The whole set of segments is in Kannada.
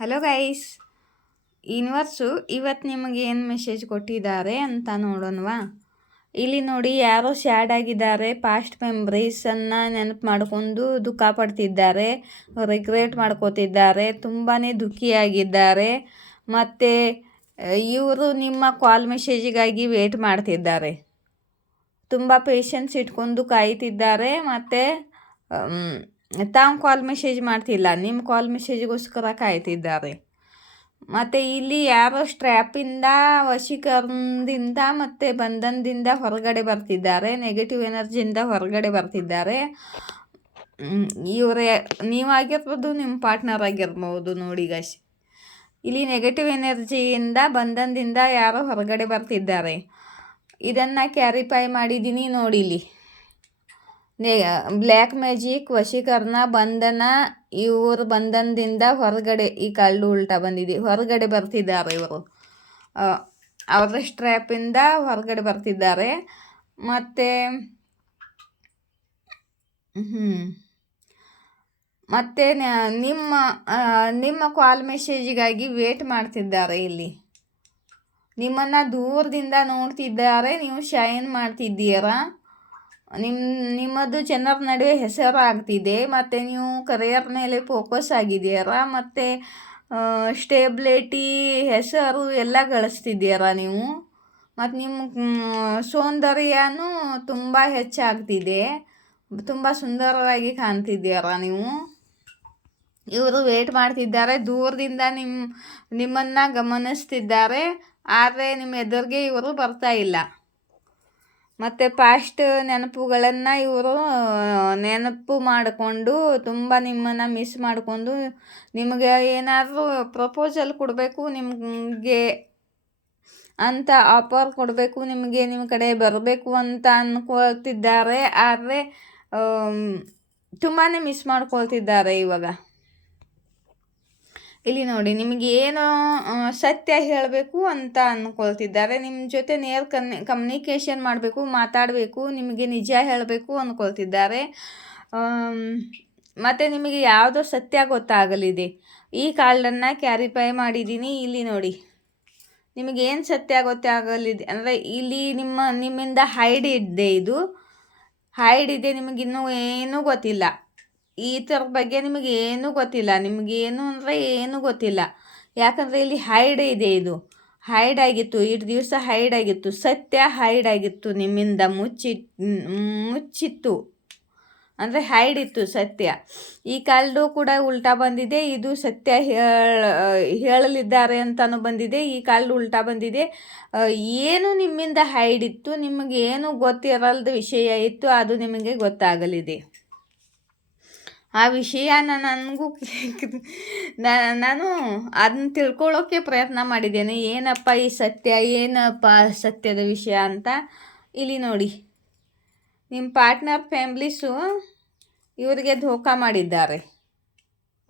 ಹಲೋ ಗೈಸ್, ಯೂನಿವರ್ಸು ಇವತ್ತು ನಿಮಗೆ ಏನು ಮೆಸೇಜ್ ಕೊಟ್ಟಿದ್ದಾರೆ ಅಂತ ನೋಡೋಣವಾ. ಇಲ್ಲಿ ನೋಡಿ, ಯಾರೋ ಸ್ಯಾಡ್ ಆಗಿದ್ದಾರೆ, ಪಾಸ್ಟ್ ಮೆಮ್ರೀಸನ್ನು ನೆನಪು ಮಾಡಿಕೊಂಡು ದುಃಖ ಪಡ್ತಿದ್ದಾರೆ, ರಿಗ್ರೆಟ್ ಮಾಡ್ಕೋತಿದ್ದಾರೆ, ತುಂಬಾ ದುಃಖಿಯಾಗಿದ್ದಾರೆ. ಮತ್ತು ಇವರು ನಿಮ್ಮ ಕಾಲ್ ಮೆಸೇಜಿಗಾಗಿ ವೇಟ್ ಮಾಡ್ತಿದ್ದಾರೆ, ತುಂಬ ಪೇಷನ್ಸ್ ಇಟ್ಕೊಂಡು ಕಾಯ್ತಿದ್ದಾರೆ. ಮತ್ತು ತಾವು ಕಾಲ್ ಮೆಸೇಜ್ ಮಾಡ್ತಿಲ್ಲ, ನಿಮ್ಮ ಕಾಲ್ ಮೆಸೇಜ್ಗೋಸ್ಕರ ಕಾಯ್ತಿದ್ದಾರೆ. ಮತ್ತು ಇಲ್ಲಿ ಯಾರೋ ಸ್ಟ್ರ್ಯಾಪಿಂದ, ವಶೀಕರಣದಿಂದ ಮತ್ತು ಬಂಧನದಿಂದ ಹೊರಗಡೆ ಬರ್ತಿದ್ದಾರೆ, ನೆಗೆಟಿವ್ ಎನರ್ಜಿಯಿಂದ ಹೊರಗಡೆ ಬರ್ತಿದ್ದಾರೆ. ಇವರೇ ನೀವಾಗಿರ್ಬೋದು, ನಿಮ್ಮ ಪಾರ್ಟ್ನರ್ ಆಗಿರ್ಬೋದು. ನೋಡಿ ಗೈಸ್, ಇಲ್ಲಿ ನೆಗೆಟಿವ್ ಎನರ್ಜಿಯಿಂದ, ಬಂಧನದಿಂದ ಯಾರೋ ಹೊರಗಡೆ ಬರ್ತಿದ್ದಾರೆ. ಇದನ್ನು ಕ್ಯಾರಿಫೈ ಮಾಡಿದ್ದೀನಿ ನೋಡಿ. ಇಲ್ಲಿ ಬ್ಲ್ಯಾಕ್ ಮ್ಯಾಜಿಕ್, ವಶೀಕರಣ, ಬಂಧನ, ಇವರು ಬಂಧನದಿಂದ ಹೊರಗಡೆ, ಈ ಕಳ್ಳು ಉಲ್ಟಾ ಬಂದಿದೆ, ಹೊರಗಡೆ ಬರ್ತಿದ್ದಾರೆ. ಇವರು ಅವರ ಸ್ಟ್ರ್ಯಾಪಿಂದ ಹೊರಗಡೆ ಬರ್ತಿದ್ದಾರೆ. ಮತ್ತು ಮತ್ತು ನಿಮ್ಮ ಕಾಲ್ ಮೆಸೇಜಿಗಾಗಿ ವೇಟ್ ಮಾಡ್ತಿದ್ದಾರೆ. ಇಲ್ಲಿ ನಿಮ್ಮನ್ನು ದೂರದಿಂದ ನೋಡ್ತಿದ್ದಾರೆ, ನೀವು ಶೈನ್ ಮಾಡ್ತಿದ್ದೀರಾ, ನಿಮ್ಮದು ಜನರ ನಡುವೆ ಹೆಸರು ಆಗ್ತಿದೆ. ಮತ್ತು ನೀವು ಕರಿಯರ್ ಮೇಲೆ ಫೋಕಸ್ ಆಗಿದ್ದೀರಾ, ಮತ್ತು ಸ್ಟೇಬಿಲಿಟಿ, ಹೆಸರು ಎಲ್ಲ ಗಳಿಸ್ತಿದ್ದೀರಾ ನೀವು. ಮತ್ತು ನಿಮ್ಮ ಸೌಂದರ್ಯನೂ ತುಂಬ ಹೆಚ್ಚಾಗ್ತಿದೆ, ತುಂಬ ಸುಂದರವಾಗಿ ಕಾಣ್ತಿದ್ದೀರಾ ನೀವು. ಇವರು ವೇಟ್ ಮಾಡ್ತಿದ್ದಾರೆ, ದೂರದಿಂದ ನಿಮ್ಮನ್ನು ಗಮನಿಸ್ತಿದ್ದಾರೆ, ಆದರೆ ನಿಮ್ಮ ಎದುರಿಗೆ ಇವರು ಬರ್ತಾ ಇಲ್ಲ. ಮತ್ತು ಪಾಸ್ಟ್ ನೆನಪುಗಳನ್ನು ಇವರು ನೆನಪು ಮಾಡಿಕೊಂಡು, ತುಂಬ ನಿಮ್ಮನ್ನು ಮಿಸ್ ಮಾಡಿಕೊಂಡು, ನಿಮಗೆ ಏನಾದರೂ ಪ್ರಪೋಸಲ್ ಕೊಡಬೇಕು ನಿಮಗೆ ಅಂತ, ಆಫರ್ ಕೊಡಬೇಕು ನಿಮಗೆ, ನಿಮ್ಮ ಕಡೆ ಬರಬೇಕು ಅಂತ ಅಂದ್ಕೊಳ್ತಿದ್ದಾರೆ. ಆದರೆ ತುಂಬಾ ಮಿಸ್ ಮಾಡ್ಕೊಳ್ತಿದ್ದಾರೆ ಇವಾಗ. ಇಲ್ಲಿ ನೋಡಿ, ನಿಮಗೆ ಏನು ಸತ್ಯ ಹೇಳಬೇಕು ಅಂತ ಅಂದ್ಕೊಳ್ತಿದ್ದಾರೆ. ನಿಮ್ಮ ಜೊತೆ ಕಮ್ಯುನಿಕೇಷನ್ ಮಾಡಬೇಕು, ಮಾತಾಡಬೇಕು, ನಿಮಗೆ ನಿಜ ಹೇಳಬೇಕು ಅಂದ್ಕೊಳ್ತಿದ್ದಾರೆ. ಮತ್ತು ನಿಮಗೆ ಯಾವುದೋ ಸತ್ಯ ಗೊತ್ತಾಗಲಿದೆ. ಈ ಕಾರ್ಡನ್ನು ಕ್ಯಾರಿಫೈ ಮಾಡಿದ್ದೀನಿ. ಇಲ್ಲಿ ನೋಡಿ, ನಿಮಗೇನು ಸತ್ಯ ಗೊತ್ತಾಗಲಿದೆ ಅಂದರೆ, ಇಲ್ಲಿ ನಿಮ್ಮಿಂದ ಹೈಡ್ ಇದೆ, ಇದು ಹೈಡ್ ಇದೆ, ನಿಮಗಿನ್ನೂ ಏನೂ ಗೊತ್ತಿಲ್ಲ. ಈ ಥರದ ಬಗ್ಗೆ ನಿಮಗೆ ಏನೂ ಗೊತ್ತಿಲ್ಲ, ನಿಮಗೇನು ಅಂದರೆ ಏನೂ ಗೊತ್ತಿಲ್ಲ. ಯಾಕಂದರೆ ಇಲ್ಲಿ ಹೈಡ್ ಇದೆ, ಇದು ಹೈಡ್ ಆಗಿತ್ತು, ಇಷ್ಟು ದಿವಸ ಹೈಡ್ ಆಗಿತ್ತು, ಸತ್ಯ ಹೈಡ್ ಆಗಿತ್ತು, ನಿಮ್ಮಿಂದ ಮುಚ್ಚಿತ್ತು, ಅಂದರೆ ಹೈಡ್ ಇತ್ತು ಸತ್ಯ. ಈ ಕಾಲ್ಡು ಕೂಡ ಉಲ್ಟಾ ಬಂದಿದೆ, ಇದು ಸತ್ಯ ಹೇಳಲಿದ್ದಾರೆ ಅಂತಲೂ ಬಂದಿದೆ. ಈ ಕಾಲ್ಡು ಉಲ್ಟಾ ಬಂದಿದೆ. ಏನು ನಿಮ್ಮಿಂದ ಹೈಡ್ ಇತ್ತು, ನಿಮಗೇನು ಗೊತ್ತಿರಲ್ದ ವಿಷಯ ಇತ್ತು, ಅದು ನಿಮಗೆ ಗೊತ್ತಾಗಲಿದೆ. ಆ ವಿಷಯನ ನಾನು ಅದನ್ನ ತಿಳ್ಕೊಳ್ಳೋಕ್ಕೆ ಪ್ರಯತ್ನ ಮಾಡಿದ್ದೇನೆ, ಏನಪ್ಪ ಈ ಸತ್ಯ, ಏನಪ್ಪ ಸತ್ಯದ ವಿಷಯ ಅಂತ. ಇಲ್ಲಿ ನೋಡಿ, ನಿಮ್ಮ ಪಾರ್ಟ್ನರ್ ಫ್ಯಾಮ್ಲೀಸು ಇವರಿಗೆ ಧೋಖಾ ಮಾಡಿದ್ದಾರೆ.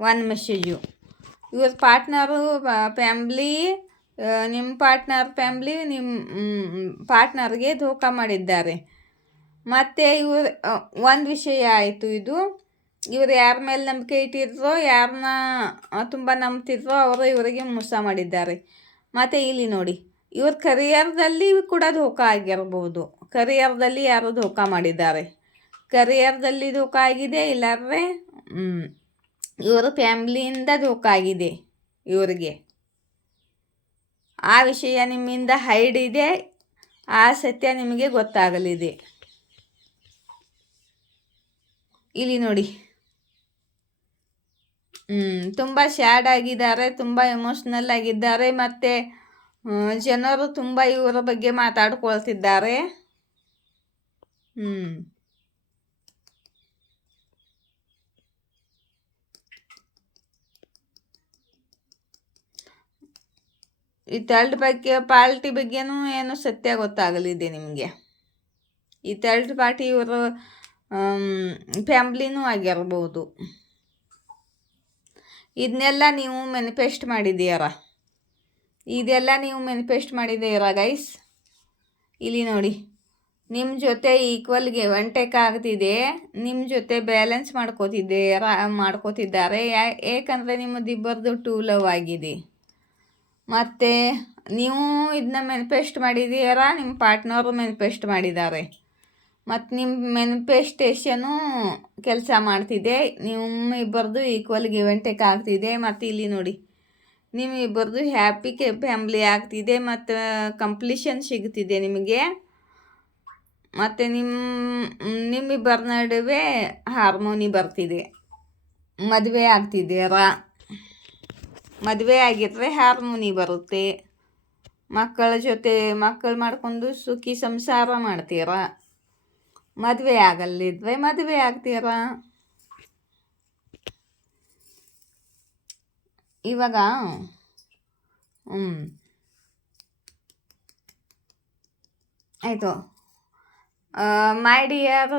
ಒನ್ ಮೆಸೇಜು, ಇವ್ರ ಪಾರ್ಟ್ನರು ಫ್ಯಾಮ್ಲಿ, ನಿಮ್ಮ ಪಾರ್ಟ್ನರ್ ಫ್ಯಾಮ್ಲಿ ನಿಮ್ಮ ಪಾರ್ಟ್ನರ್ಗೆ ಧೋಖಾ ಮಾಡಿದ್ದಾರೆ. ಮತ್ತು ಒಂದು ವಿಷಯ ಆಯಿತು ಇದು, ಇವರು ಯಾರ ಮೇಲೆ ನಂಬಿಕೆ ಇಟ್ಟಿದ್ರೋ, ಯಾರನ್ನ ತುಂಬ ನಂಬ್ತಿದ್ರೋ ಅವರು ಇವರಿಗೆ ಮೋಸ ಮಾಡಿದ್ದಾರೆ. ಮತ್ತು ಇಲ್ಲಿ ನೋಡಿ, ಇವ್ರ ಕರಿಯರ್ದಲ್ಲಿ ಕೂಡ ಧೋಖಾ ಆಗಿರ್ಬೋದು. ಕರಿಯರ್ದಲ್ಲಿ ಯಾರು ಧೋಖಾ ಮಾಡಿದ್ದಾರೆ, ಕರಿಯರ್ದಲ್ಲಿ ಧೋಖಾ ಆಗಿದೆ, ಇಲ್ಲಾಂದರೆ ಇವರು ಫ್ಯಾಮ್ಲಿಯಿಂದ ಧೋಖಾ ಆಗಿದೆ ಇವರಿಗೆ. ಆ ವಿಷಯ ನಿಮ್ಮಿಂದ ಹೈಡ್ ಇದೆ, ಆ ಸತ್ಯ ನಿಮಗೆ ಗೊತ್ತಾಗಲಿದೆ. ಇಲ್ಲಿ ನೋಡಿ, ತುಂಬ ಸ್ಯಾಡ್ ಆಗಿದ್ದಾರೆ, ತುಂಬ ಎಮೋಷ್ನಲ್ ಆಗಿದ್ದಾರೆ. ಮತ್ತು ಜನರು ತುಂಬ ಇವರ ಬಗ್ಗೆ ಮಾತಾಡ್ಕೊಳ್ತಿದ್ದಾರೆ. ಈ ಥರ್ಡ್ ಪಾರ್ಟಿ ಬಗ್ಗೆನೂ ಏನು ಸತ್ಯ ಗೊತ್ತಾಗಲಿದೆ ನಿಮಗೆ. ಈ ಥರ್ಡ್ ಪಾರ್ಟಿ ಇವರು ಫ್ಯಾಮ್ಲಿನೂ ಆಗಿರ್ಬೋದು. ಇದನ್ನೆಲ್ಲ ನೀವು ಮ್ಯಾನಿಫೆಸ್ಟ್ ಮಾಡಿದ್ದೀರಾ, ಇದೆಲ್ಲ ನೀವು ಮ್ಯಾನಿಫೆಸ್ಟ್ ಮಾಡಿದ್ದೀರಾ ಗೈಸ್. ಇಲ್ಲಿ ನೋಡಿ, ನಿಮ್ಮ ಜೊತೆ ಈಕ್ವಲ್ ಗಿವ್ ಆ್ಯಂಡ್ ಟೇಕ್ ಆಗ್ತಿದೆ. ನಿಮ್ಮ ಜೊತೆ ಬ್ಯಾಲೆನ್ಸ್ ಮಾಡ್ಕೋತಿದ್ದಾರೆ. ಏಕೆಂದರೆ ನಿಮ್ಮದಿಬ್ಬರದು ಟೂ ಲವ್ ಆಗಿದೆ. ಮತ್ತು ನೀವು ಇದನ್ನ ಮ್ಯಾನಿಫೆಸ್ಟ್ ಮಾಡಿದ್ದೀರಾ, ನಿಮ್ಮ ಪಾರ್ಟ್ನರು ಮ್ಯಾನಿಫೆಸ್ಟ್ ಮಾಡಿದ್ದಾರೆ. ಮತ್ತು ನಿಮ್ಮ ಮ್ಯಾನಿಫೆಸ್ಟೇಷನು ಕೆಲಸ ಮಾಡ್ತಿದೆ. ನಿಮ್ಮಿಬ್ಬರದು ಈಕ್ವಲ್ ಗಿವ್ ಆ್ಯಂಡ್ ಟೇಕ್ ಆಗ್ತಿದೆ. ಮತ್ತು ಇಲ್ಲಿ ನೋಡಿ, ನಿಮ್ಮಿಬ್ಬರದು ಹ್ಯಾಪಿ ಫ್ಯಾಮ್ಲಿ ಆಗ್ತಿದೆ ಮತ್ತು ಕಂಪ್ಲೀಷನ್ ಸಿಗ್ತಿದೆ ನಿಮಗೆ. ಮತ್ತು ನಿಮ್ಮಿಬ್ಬರ ನಡುವೆ ಹಾರ್ಮೋನಿ ಬರ್ತಿದೆ. ಮದುವೆ ಆಗ್ತಿದ್ದೀರಾ. ಮದುವೆ ಆಗಿದ್ರೆ ಹಾರ್ಮೋನಿ ಬರುತ್ತೆ. ಮಕ್ಕಳ ಜೊತೆ ಮಕ್ಕಳು ಮಾಡ್ಕೊಂಡು ಸುಖಿ ಸಂಸಾರ ಮಾಡ್ತೀರಾ. ಮದುವೆ ಆಗಲ್ಲಿದ್ರೆ ಮದುವೆ ಆಗ್ತೀರಾ. ಇವಾಗ ಆಯಿತು. ಮೈ ಡಿಯರ್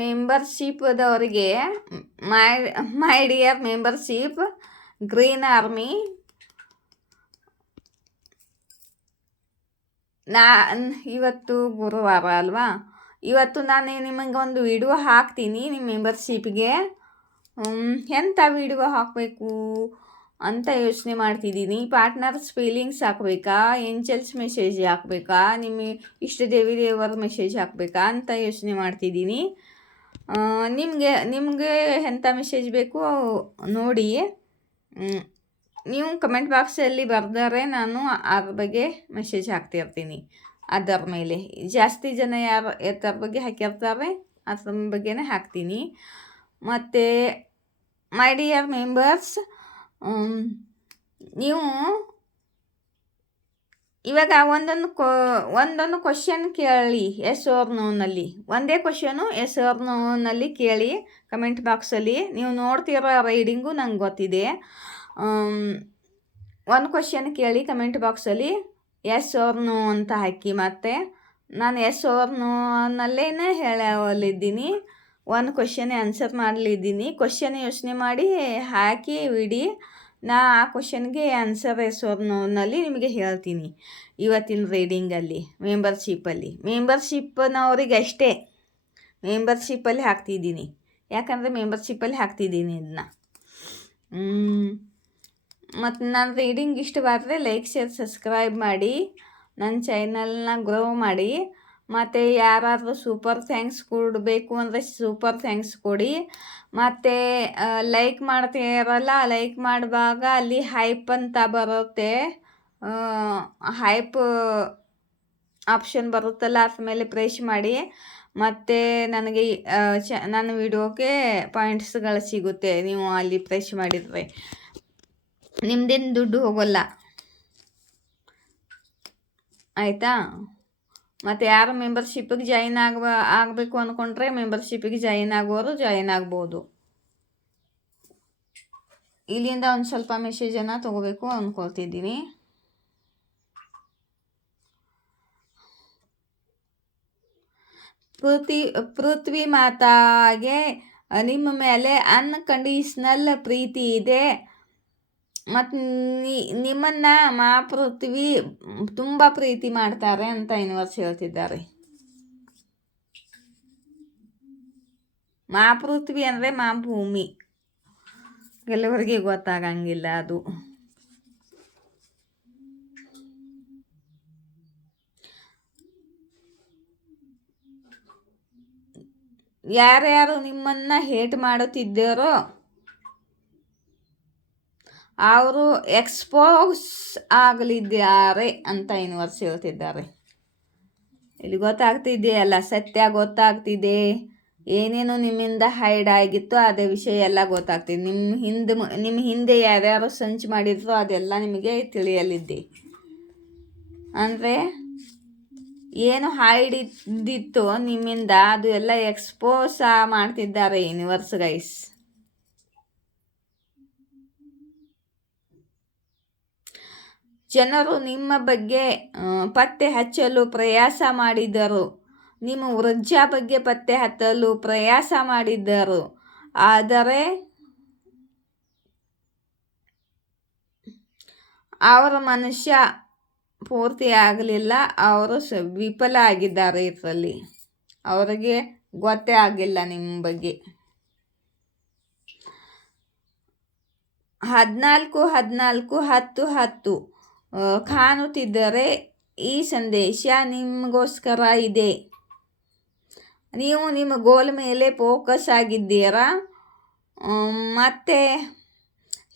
ಮೆಂಬರ್ಶಿಪ್ದವರಿಗೆ my dear membership green army, ಇವತ್ತು ಗುರುವಾರ ಅಲ್ವಾ, ಇವತ್ತು ನಾನು ನಿಮಗೊಂದು ವಿಡಿಯೋ ಹಾಕ್ತೀನಿ ನಿಮ್ಮ ಮೆಂಬರ್ಶಿಪ್ಗೆ. ಎಂಥ ವಿಡಿಯೋ ಹಾಕಬೇಕು ಅಂತ ಯೋಚನೆ ಮಾಡ್ತಿದ್ದೀನಿ. ಪಾರ್ಟ್ನರ್ಸ್ ಫೀಲಿಂಗ್ಸ್ ಹಾಕಬೇಕಾ, ಏಂಜಲ್ಸ್ ಮೆಸೇಜ್ ಹಾಕಬೇಕಾ, ನಿಮ್ಮ ಇಷ್ಟ ದೇವರ ಮೆಸೇಜ್ ಹಾಕಬೇಕಾ ಅಂತ ಯೋಚನೆ ಮಾಡ್ತಿದ್ದೀನಿ. ನಿಮಗೆ ಎಂಥ ಮೆಸೇಜ್ ಬೇಕು ನೋಡಿ. ನೀವು ಕಮೆಂಟ್ ಬಾಕ್ಸಲ್ಲಿ ಬರೆದರೆ ನಾನು ಅದ್ರ ಬಗ್ಗೆ ಮೆಸೇಜ್ ಹಾಕ್ತಿರ್ತೀನಿ. ಅದರ ಮೇಲೆ ಜಾಸ್ತಿ ಜನ ಯಾರ ಬಗ್ಗೆ ಹಾಕಿರ್ತಾರೆ ಅದ್ರ ಬಗ್ಗೆನೇ ಹಾಕ್ತೀನಿ. ಮತ್ತು ಮೈ ಡಿಯರ್ ಮೆಂಬರ್ಸ್, ನೀವು ಇವಾಗ ಒಂದೊಂದು ಕ್ವಶನ್ ಕೇಳಿ ಎಸ್ ಆರ್ ನೋನಲ್ಲಿ. ಒಂದೇ ಕ್ವಶನು ಎಸ್ ಆರ್ ನೋನಲ್ಲಿ ಕೇಳಿ ಕಮೆಂಟ್ ಬಾಕ್ಸಲ್ಲಿ. ನೀವು ನೋಡ್ತಿರೋ ರೈಡಿಂಗು ನಂಗೆ ಗೊತ್ತಿದೆ. ಒಂದು ಕ್ವಶನ್ ಕೇಳಿ ಕಮೆಂಟ್ ಬಾಕ್ಸಲ್ಲಿ ಎಸ್ ಆರ್ ನೋ ಅಂತ ಹಾಕಿ. ಮತ್ತು ನಾನು ಎಸ್ ಆರ್ ನೋನಲ್ಲೇ ಹೇಳಲಿದ್ದೀನಿ. ಒಂದು ಕ್ವಶನ್ ಆನ್ಸರ್ ಮಾಡಲಿದ್ದೀನಿ. ಕ್ವಶನ್ ಯೋಚನೆ ಮಾಡಿ ಹಾಕಿ ಬಿಡಿ. ನಾ ಆ ಕ್ವಶನ್ಗೆ ಆನ್ಸರ್ ಎಸ್ ಆರ್ ನೋನಲ್ಲಿ ನಿಮಗೆ ಹೇಳ್ತೀನಿ ಇವತ್ತಿನ ರೀಡಿಂಗಲ್ಲಿ. ಮೆಂಬರ್ಶಿಪ್ನವ್ರಿಗೆ ಅಷ್ಟೇ ಮೆಂಬರ್ಶಿಪ್ಪಲ್ಲಿ ಹಾಕ್ತಿದ್ದೀನಿ. ಯಾಕಂದರೆ ಮೆಂಬರ್ಶಿಪ್ಪಲ್ಲಿ ಹಾಕ್ತಿದ್ದೀನಿ ಇದನ್ನ. ಮತ್ತು ನನ್ನ ರೀಡಿಂಗ್ ಇಷ್ಟವಾದರೆ ಲೈಕ್ ಶೇರ್ ಸಬ್ಸ್ಕ್ರೈಬ್ ಮಾಡಿ, ನನ್ನ ಚಾನಲ್ನ ಗ್ರೋ ಮಾಡಿ. ಮತ್ತು ಯಾರಾದರೂ ಸೂಪರ್ ಥ್ಯಾಂಕ್ಸ್ ಕೊಡಬೇಕು ಅಂದರೆ ಸೂಪರ್ ಥ್ಯಾಂಕ್ಸ್ ಕೊಡಿ. ಮತ್ತು ಲೈಕ್ ಮಾಡ್ತೀರಲ್ಲ, ಲೈಕ್ ಮಾಡುವಾಗ ಅಲ್ಲಿ ಹೈಪ್ ಅಂತ ಬರುತ್ತೆ. ಹೈಪ್ ಆಪ್ಷನ್ ಬರುತ್ತಲ್ಲ, ಅದ್ರ ಮೇಲೆ ಪ್ರೆಸ್ ಮಾಡಿ. ಮತ್ತು ನನಗೆ ನನ್ನ ವಿಡಿಯೋಗೆ ಪಾಯಿಂಟ್ಸ್ಗಳು ಸಿಗುತ್ತೆ. ನೀವು ಅಲ್ಲಿ ಪ್ರೆಸ್ ಮಾಡಿದರೆ ನಿಮ್ಮದೇನು ದುಡ್ಡು ಹೋಗೋಲ್ಲ, ಆಯಿತಾ. ಮತ್ತು ಯಾರು ಮೆಂಬರ್ಶಿಪ್ಪಿಗೆ ಜಾಯಿನ್ ಆಗಬೇಕು ಅಂದ್ಕೊಂಡ್ರೆ ಮೆಂಬರ್ಶಿಪ್ಪಿಗೆ ಜಾಯಿನ್ ಆಗೋರು ಜಾಯಿನ್ ಆಗ್ಬೋದು. ಇಲ್ಲಿಂದ ಒಂದು ಸ್ವಲ್ಪ ಮೆಸೇಜನ್ನು ತೊಗೋಬೇಕು ಅಂದ್ಕೊಳ್ತಿದ್ದೀನಿ. ಪೃಥ್ವಿ ಮಾತಾಗೆ ನಿಮ್ಮ ಮೇಲೆ ಅನ್ಕಂಡೀಷ್ನಲ್ ಪ್ರೀತಿ ಇದೆ. ಮತ್ತು ನಿಮ್ಮನ್ನು ಪೃಥ್ವಿ ತುಂಬ ಪ್ರೀತಿ ಮಾಡ್ತಾರೆ ಅಂತ ಯೂನಿವರ್ಸ್ ಹೇಳ್ತಿದ್ದಾರೆ. ಪೃಥ್ವಿ ಅಂದರೆ ಭೂಮಿ. ಕೆಲವರಿಗೆ ಗೊತ್ತಾಗಂಗಿಲ್ಲ ಅದು. ಯಾರ್ಯಾರು ನಿಮ್ಮನ್ನು ಹೇಟ್ ಮಾಡುತ್ತಿದ್ದಾರೋ ಅವರು ಎಕ್ಸ್ಪೋಸ್ ಆಗಲಿದ್ದಾರೆ ಅಂತ ಯೂನಿವರ್ಸ್ ಹೇಳ್ತಿದ್ದಾರೆ. ಇಲ್ಲಿ ಗೊತ್ತಾಗ್ತಿದೆಯಲ್ಲ, ಸತ್ಯ ಗೊತ್ತಾಗ್ತಿದೆ. ಏನೇನು ನಿಮ್ಮಿಂದ ಹೈಡ್ ಆಗಿತ್ತು ಅದೇ ವಿಷಯ ಎಲ್ಲ ಗೊತ್ತಾಗ್ತಿದೆ. ನಿಮ್ಮ ಹಿಂದೆ ಯಾರ್ಯಾರು ಸಂಚು ಮಾಡಿದ್ರು ಅದೆಲ್ಲ ನಿಮಗೆ ತಿಳಿಯಲಿದೆ. ಅಂದರೆ ಏನು ಹೈಡ್ ಇದ್ದಿತ್ತು ನಿಮ್ಮಿಂದ ಅದು ಎಲ್ಲ ಎಕ್ಸ್ಪೋಸ್ ಮಾಡ್ತಿದ್ದಾರೆ ಯೂನಿವರ್ಸ್ ಗೈಸ್. ಜನರು ನಿಮ್ಮ ಬಗ್ಗೆ ಪತ್ತೆ ಹಚ್ಚಲು ಪ್ರಯಾಸ ಮಾಡಿದರು. ನಿಮ್ಮ ವೃದ್ಧ ಬಗ್ಗೆ ಪತ್ತೆ ಹಚ್ಚಲು ಪ್ರಯಾಸ ಮಾಡಿದ್ದರು. ಆದರೆ ಅವರ ಮನುಷ್ಯ ಪೂರ್ತಿ ಆಗಲಿಲ್ಲ. ಅವರು ವಿಫಲ ಆಗಿದ್ದಾರೆ ಇದರಲ್ಲಿ. ಅವರಿಗೆ ಗೊತ್ತೇ ಆಗಿಲ್ಲ ನಿಮ್ಮ ಬಗ್ಗೆ. 14-14-10-10 ಕಾಣುತ್ತಿದ್ದರೆ ಈ ಸಂದೇಶ ನಿಮಗೋಸ್ಕರ ಇದೆ. ನೀವು ನಿಮ್ಮ ಗೋಲ್ ಮೇಲೆ ಫೋಕಸ್ ಆಗಿದ್ದೀರಾ, ಮತ್ತು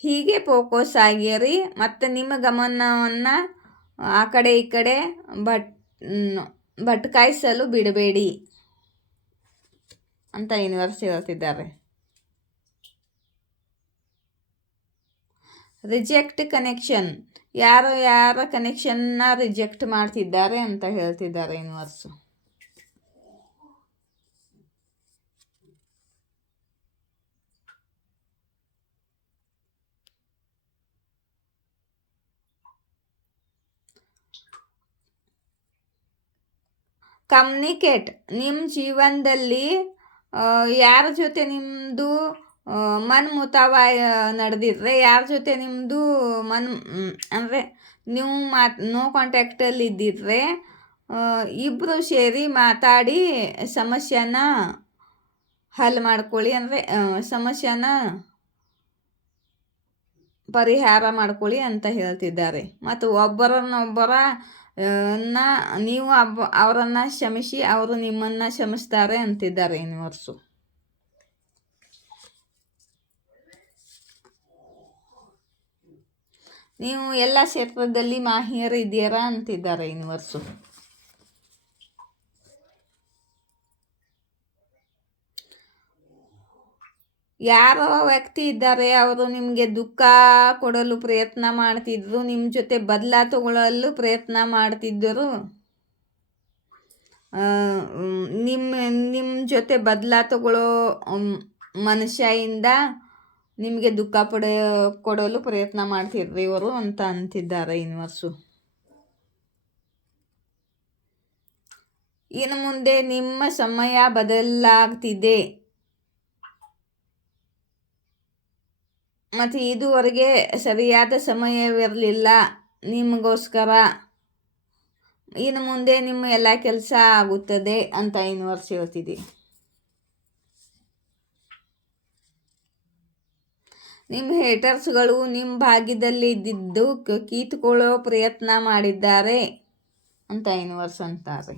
ಹೀಗೆ ಫೋಕಸ್ ಆಗಿರಿ ಮತ್ತು ನಿಮ್ಮ ಗಮನವನ್ನು ಆ ಕಡೆ ಈ ಕಡೆ ಭಟ್ಕಾಯಿಸಲು ಬಿಡಬೇಡಿ ಅಂತ ಯೂನಿವರ್ಸ್ ಹೇಳ್ತಿದ್ದಾರೆ. ರಿಜೆಕ್ಟ್ ಕನೆಕ್ಷನ್, ಯಾರ ಕನೆಕ್ಷನ್ನ ರಿಜೆಕ್ಟ್ ಮಾಡ್ತಿದ್ದಾರೆ ಅಂತ ಹೇಳ್ತಿದ್ದಾರೆ ಯೂನಿವರ್ಸು. ಕಮ್ಯುನಿಕೇಟ್, ನಿಮ್ಮ ಜೀವನದಲ್ಲಿ ಯಾರ ಜೊತೆ ನಿಮ್ಮದು ಮನ್ಮುತಾವ ನಡೆದಿದ್ರೆ, ಯಾರ ಜೊತೆ ನಿಮ್ಮದು ಅಂದರೆ ನೀವು ನೋ ಕಾಂಟ್ಯಾಕ್ಟಲ್ಲಿ ಇದ್ದಿದ್ರೆ, ಇಬ್ಬರು ಸೇರಿ ಮಾತಾಡಿ ಸಮಸ್ಯೆನ ಹಲ್ ಮಾಡ್ಕೊಳ್ಳಿ, ಅಂದರೆ ಸಮಸ್ಯೆನ ಪರಿಹಾರ ಮಾಡ್ಕೊಳ್ಳಿ ಅಂತ ಹೇಳ್ತಿದ್ದಾರೆ. ಮತ್ತು ಒಬ್ಬರನ್ನೊಬ್ಬರ ನೀವು ಅವರನ್ನು ಕ್ಷಮಿಸಿ, ಅವರು ನಿಮ್ಮನ್ನು ಕ್ಷಮಿಸ್ತಾರೆ ಅಂತಿದ್ದಾರೆ ಯೂನಿವರ್ಸು. ನೀವು ಎಲ್ಲ ಕ್ಷೇತ್ರದಲ್ಲಿ ಮಾಹಿರ್ ಇದ್ದೀರಾ ಅಂತಿದ್ದಾರೆ ಯೂನಿವರ್ಸು. ಯಾರೋ ವ್ಯಕ್ತಿ ಇದ್ದಾರೆ, ಅವರು ನಿಮಗೆ ದುಃಖ ಕೊಡಲು ಪ್ರಯತ್ನ ಮಾಡ್ತಿದ್ರು, ನಿಮ್ಮ ಜೊತೆ ಬದಲಾ ತಗೊಳ್ಳಲು ಪ್ರಯತ್ನ ಮಾಡ್ತಿದ್ದರು, ನಿಮ್ಮ ಜೊತೆ ಬದಲಾ ತಗೊಳ್ಳೋ ಮನುಷ್ಯಯಿಂದ ನಿಮಗೆ ದುಃಖ ಕೊಡಲು ಪ್ರಯತ್ನ ಮಾಡ್ತಿದ್ರು ಇವರು ಅಂತ ಅಂತಿದ್ದಾರೆ ಯೂನಿವರ್ಸು. ಇನ್ನು ಮುಂದೆ ನಿಮ್ಮ ಸಮಯ ಬದಲಾಗ್ತಿದೆ ಮತ್ತು ಇದುವರೆಗೆ ಸರಿಯಾದ ಸಮಯವಿರಲಿಲ್ಲ ನಿಮಗೋಸ್ಕರ. ಇನ್ನು ಮುಂದೆ ನಿಮ್ಮ ಎಲ್ಲ ಕೆಲಸ ಆಗುತ್ತದೆ ಅಂತ ಯೂನಿವರ್ಸ್ ಹೇಳ್ತಿದೆ. ನಿಮ್ಮ ಹೇಟರ್ಸ್ಗಳು ನಿಮ್ಮ ಭಾಗ್ಯದಲ್ಲಿ ಇದ್ದಿದ್ದು ಕಿತ್ತುಕೊಳ್ಳೋ ಪ್ರಯತ್ನ ಮಾಡಿದ್ದಾರೆ ಅಂತ ಯೂನಿವರ್ಸ್ ಅಂತಾರೆ.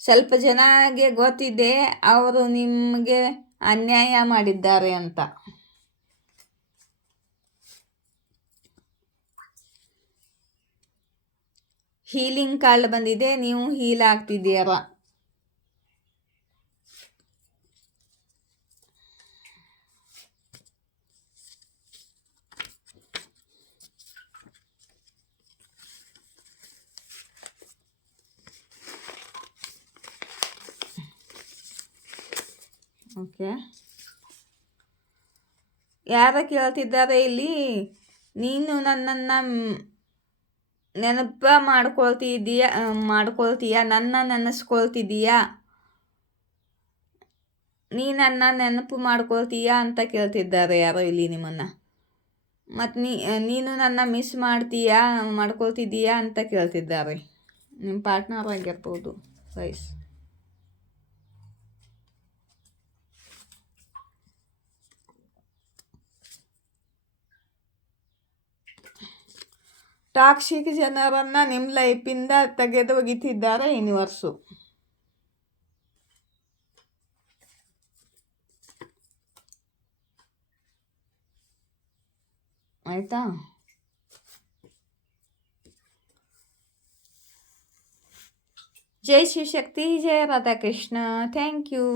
ಸ್ವಲ್ಪ ಜನಗೆ ಗೊತ್ತಿದೆ ಅವರು ನಿಮಗೆ ಅನ್ಯಾಯ ಮಾಡಿದ್ದಾರೆ ಅಂತ. ಹೀಲಿಂಗ್ ಕಾರ್ಡ್ ಬಂದಿದೆ, ನೀವು ಹೀಲ್ ಆಗ್ತಿದ್ದೀರಾ. ಓಕೆ, ಯಾರ ಕೇಳ್ತಿದ್ದಾರೆ ಇಲ್ಲಿ, ನೀನು ನನ್ನನ್ನು ನೆನಪು ಮಾಡ್ಕೊಳ್ತೀಯ, ನನ್ನ ನೆನೆಸ್ಕೊಳ್ತಿದ್ದೀಯಾ, ನೀ ನನ್ನ ನೆನಪು ಮಾಡ್ಕೊಳ್ತೀಯ ಅಂತ ಕೇಳ್ತಿದ್ದಾರೆ ಯಾರೋ ಇಲ್ಲಿ ನಿಮ್ಮನ್ನು. ಮತ್ತು ನೀನು ನನ್ನ ಮಿಸ್ ಮಾಡ್ಕೊಳ್ತಿದ್ದೀಯಾ ಅಂತ ಕೇಳ್ತಿದ್ದಾರೆ. ನಿಮ್ಮ ಪಾರ್ಟ್ನರ್ ಆಗಿರ್ಬೋದು ಗೈಸ್. ಟಾಕ್ಸಿಕ್ ಜನರನ್ನು ನಿಮ್ಮ ಲೈಫಿಂದ ತೆಗೆದು ಒಗಿತಿದ್ದಾರೆ ಯೂನಿವರ್ಸು. ಆಯಿತಾ? ಜೈ ಶಿವಶಕ್ತಿ, ಜಯ ರಾಧಾಕೃಷ್ಣ. Thank you.